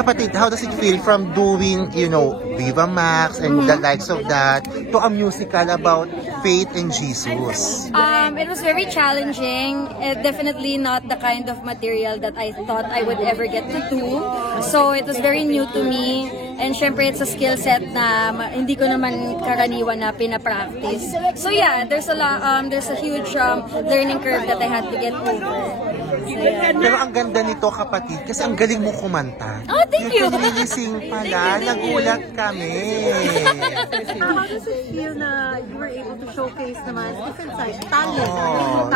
Kapatid, how does it feel from doing, Viva Max and the likes of that to a musical about faith in Jesus? It was very challenging. Definitely not the kind of material that I thought I would ever get to do. So it was very new to me. And syempre, it's a skill set na hindi ko naman karaniwan na pinapractice. So yeah, there's a huge learning curve that I had to get over. Pero ang ganda nito, kapatid, kasi ang galing mo kumanta. Oh, thank you! Yung pinilising pala, nagulat kami. How does it feel na you were able to showcase naman different sides, talent?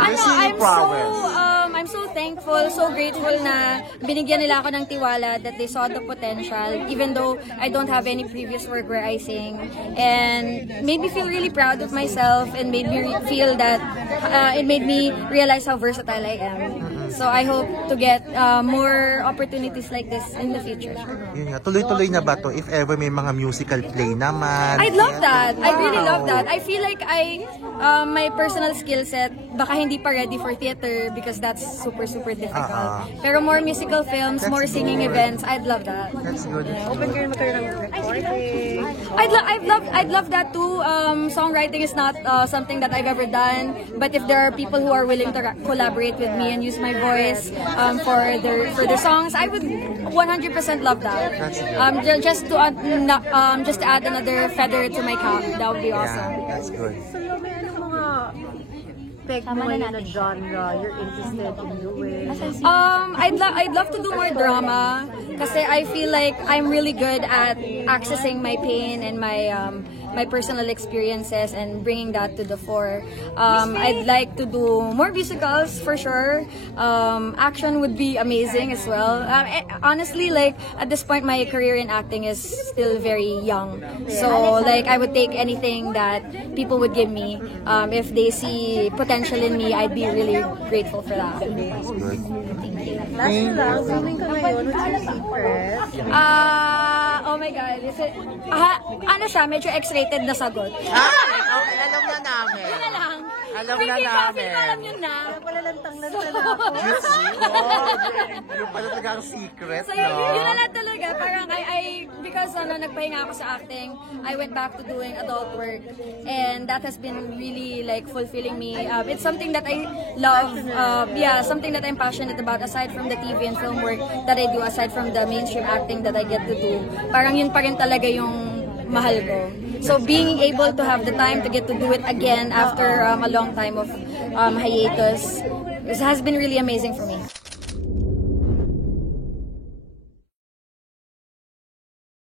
I'm so thankful, so grateful na binigyan nila ako ng tiwala that they saw the potential, even though I don't have any previous work where I sing. And made me feel really proud of myself and made me feel that it made me realize how versatile I am. So I hope to get more opportunities like this in the future. Yun nga, tuloy-tuloy na ba to if ever may mga musical play naman? I'd love that. I really love that. I feel like my personal skill set, baka hindi pa ready for theater because that's super difficult. Pero more musical films, more singing events, I'd love that. That's good. Open kayo magkaroon ng recording. I'd love that too. Songwriting is not something that I've ever done, but if there are people who are willing to collaborate with me and use my voice for their songs, I would 100% love that. Just to add another feather to my cap, that would be awesome. Yeah, that's good. So, may ano mga peg mo ngayon na genre you're interested in doing? I'd love to do more drama kasi I feel like I'm really good at accessing my pain and my personal experiences and bringing that to the fore. I'd like to do more musicals for sure. Action would be amazing as well. Honestly, like at this point, my career in acting is still very young. So like I would take anything that people would give me. If they see potential in me, I'd be really grateful for that. That's good. Thank you. Last na lang, swimming ka ngayon, what's your secret? Oh my God. Ano siya? Medyo X-rated na sagot. Okay, alam na namin. Yun na lang. Alam na namin. Alam nyo na. Palalantang-lantang na ako. Yung pala talaga ang secret, So yun na lang talaga. Parang because nagpahinga ako sa acting, I went back to doing adult work. And that has been really like fulfilling me. It's something that I love. Something that I'm passionate about aside from the TV and film work that I do, aside from the mainstream acting that I get to do. Parang yun pa rin talaga yung mahal ko. So being able to have the time to get to do it again after a long time of hiatus has been really amazing for me.